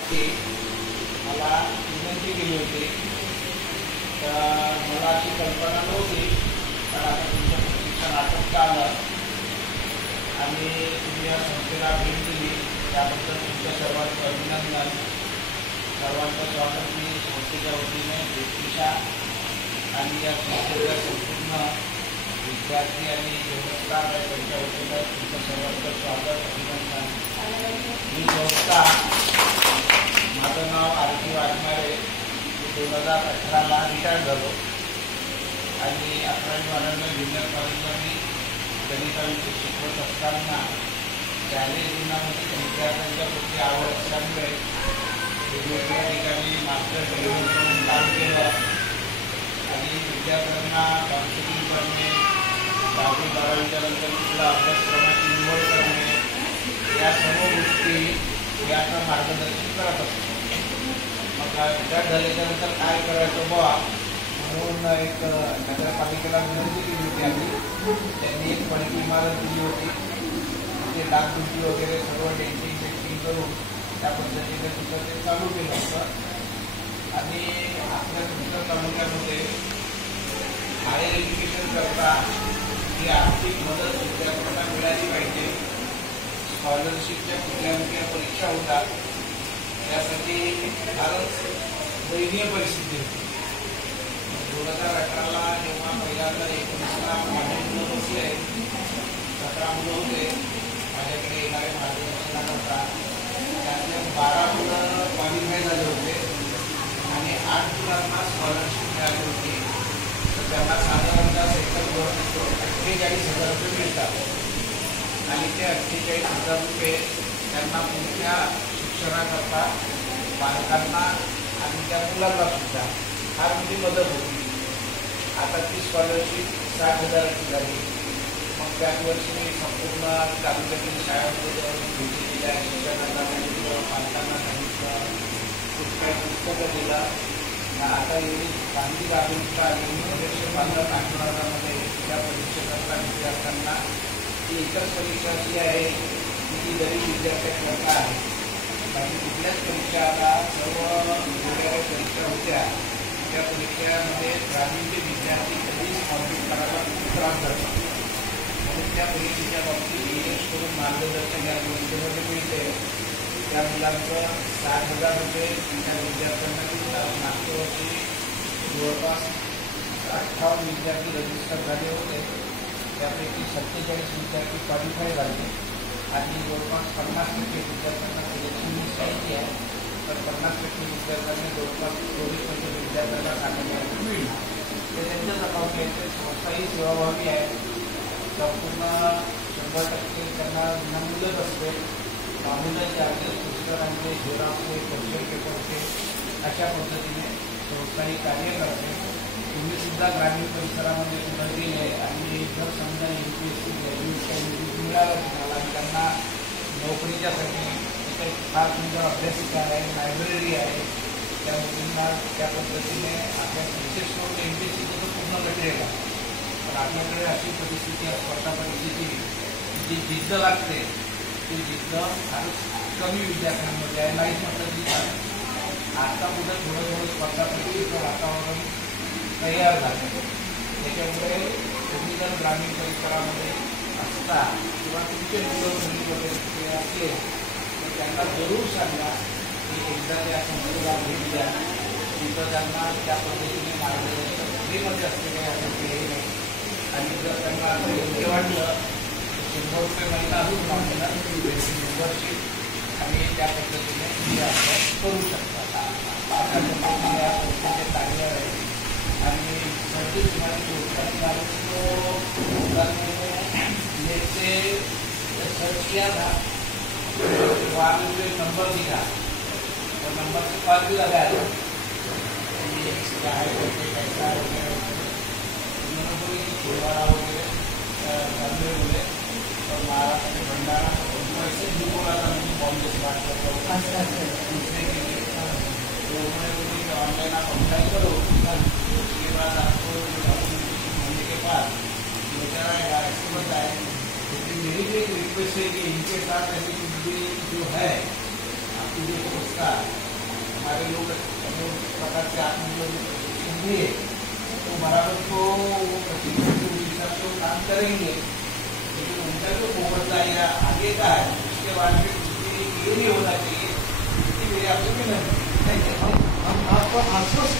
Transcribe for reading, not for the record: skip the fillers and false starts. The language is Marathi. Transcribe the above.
साठी मला विनंती केली होती। तर मला अशी कल्पना नव्हती, पण आता तुमच्या प्रशिक्षण आटोपता आलं आणि तुम्ही या संस्थेला भेट दिली त्याबद्दल तुमच्या सर्वांचं अभिनंदन। सर्वांचं स्वागत मी संस्थेच्या वतीने व्यक्तिशा आणि या संस्थेच्या संपूर्ण विद्यार्थी आणि व्यवस्था त्यांच्या वतीनं तुमचं सर्वांचं स्वागत अभिनंदन। ही संस्था, माझं नाव आरती वाघमारे, 2018ला रिटायर झालो आणि 11वी-12वी ज्युनियर कॉलेजला मी गणिताविषयी शिकवत असताना शालेय जीवनामध्ये विद्यार्थ्यांच्या प्रति आवड असल्यामुळे वेगवेगळ्या ठिकाणी मास्टर ट्रेनिंग करून काम केलं आणि विद्यार्थ्यांना काउन्सिलिंग करणे, 10वी-12वीच्या नंतर कुठल्या अभ्यासक्रमाची निवड करणे, या सर्व गोष्टी याचं मार्गदर्शन करत असतो। मग रिटायर झाल्याच्या नंतर काय करायचं बुवा म्हणून एक नगरपालिकेला विनंती केली होती आम्ही। त्यांनी एक पडकी इमारत दिली होती, तिथे डागडुजी वगैरे सर्व डेंटिंग करून त्या पद्धतीने तिथं ते चालू केलं होतं। आणि आपल्या तुमच्या तालुक्यामध्ये हायर एज्युकेशन करता ही आर्थिक मदत विद्यार्थ्यांना मिळाली पाहिजे। स्कॉलरशिपच्या कुठल्या कुठल्या परीक्षा होतात त्यासाठी फारच दयनीय परिस्थिती होती। 2018ला जेव्हा पहिल्यांदा 19ला माझे मुलं बसले, 17 मुलं होते माझ्याकडे येणारे मार्गदर्शनाकरता, त्यातले 12 मुलं क्वालिफाय झाले होते आणि 8 मुलांना स्कॉलरशिप मिळाली होती। तर त्यांना साधारणतः सेंट्रल गव्हर्नमेंटकडून 48,000 रुपये मिळतात आणि ते 48,000 रुपये त्यांना पुढच्या शिक्षणाकरता पालकांना आणि त्या मुलांना सुद्धा फार मोठी मदत होती। आता ती स्कॉलरशिप 60,000ची झाली। मग त्याच वर्षी मी संपूर्ण तालुक्यातील शाळांमध्ये जाऊन भेटी दिल्या, शिक्षकांना सांगितलं, पालकांना सांगितलं, पुस्तकं दिलं। आता एवढी तांत्रिक आधुनिकता आणि बांधत 8,000मध्ये त्या परीक्षेकरता विद्यार्थ्यांना ती एकच परीक्षा अशी आहे की गरीब विद्यार्थ्यांकरता आहे। बाकी कुठल्याच परीक्षा आता सर्व वेगवेगळ्या परीक्षा होत्या, त्या परीक्षेमध्ये ग्रामीणचे विद्यार्थी कधीच कॉम्पिट करायला खूप त्रास करतात। म्हणून त्या परीक्षेच्या बाबतीत विशेष करून मार्गदर्शन या संस्थेमध्ये मिळते। त्या मुलांचं 60,000 रुपये त्या विद्यार्थ्यांना मिळतात। मागच्या वर्षी जवळपास 58 विद्यार्थी रजिस्टर झाले होते, त्यापैकी 47 विद्यार्थी क्वालिफाय झाले आणि जवळपास 50% विद्यार्थ्यांना सिलेक्शन मिस पाहिजे आहे। तर 50% विद्यार्थ्यांनी जवळपास 24% विद्यार्थ्यांना चांगले मिळेल। ते त्यांच्याच अकाउंट घ्यायचे। संस्था ही सेवाभावी आहे, संपूर्ण 100% त्यांना विनामूल्यच असते। मामूली चार्जेस, पुस्तकांचे, झेरॉक्सचे, क्वेश्चन पेपरचे, अशा पद्धतीने संस्था ही कार्य करते। तुम्ही सुद्धा ग्रामीण परिसरामध्ये कुठं गेले आणि जर समजा UPSC ग्रॅज्युएट मिळालं तुम्हाला आणि त्यांना नोकरीच्यासाठी तिथे फार सुंदर अभ्यासिका आहे, लायब्ररी आहे, त्या मुलींना त्या पद्धतीने आपल्या विशेष करून MPSCचं तर पूर्ण मटेरियल आहे। पण आपल्याकडे अशी परिस्थिती, स्पर्धा परिस्थिती जी जिद्द लागते ती जिद्द फारच कमी विद्यार्थ्यांमध्ये आहे, नाहीच म्हटलं की आता कुठं थोडं स्पर्धा परीक्षेचं वातावरण तयार झालं। त्याच्यामुळे तुम्ही जर ग्रामीण परिसरामध्ये असता किंवा तुमचे मुलं मुली वगैरे तिथे असले तर त्यांना जरूर सांगा की एकदा त्या संस्थेला भेट द्या। तिथं त्यांना त्या पद्धतीने मार्गदर्शन फ्रीमध्ये असते काही असं केले नाही। आणि जर त्यांना असं योग्य वाटलं तर 100 रुपये महिना अजून मागला मेंबरशिप आणि त्या पद्धतीने तुम्ही अभ्यास करू शकता। अशा पद्धतीने या संस्थेचे कार्य आहे आणि सर्दी बीमारी से सर्च किया था, वहाँ पे मुझे नंबर दिखा और नंबर से कॉल भी लगाया क्या है करके कैसा है वगैरह। उन्होंने बोले कि छिंदवाड़ा वगैरह बंदे बोले और महाराष्ट्र भंडारा, उनको ऐसे भी बोला था मैं बॉम्बे से बात करता हूँ पूछने के लिए। तो उन्होंने बोले कि ऑनलाइन आप अप्लाई करो, उसके बाद आपको होने के बाद लेटर आएगा, ऐसे बताए। लेकिन मेरी भी एक रिक्वेस्ट है कि इनके साथ ऐसी जो है आपकी मुझे उसका हमारे लोग अपने प्रकार से आत्मनिर्भर है तो बराबर को उस हिसाब से काम करेंगे, लेकिन उनका जो मुकाबला या आगे का है उसके बाद में ये नहीं होना चाहिए, इसकी मेरी आपको विनती है। हम आपको आश्वस्त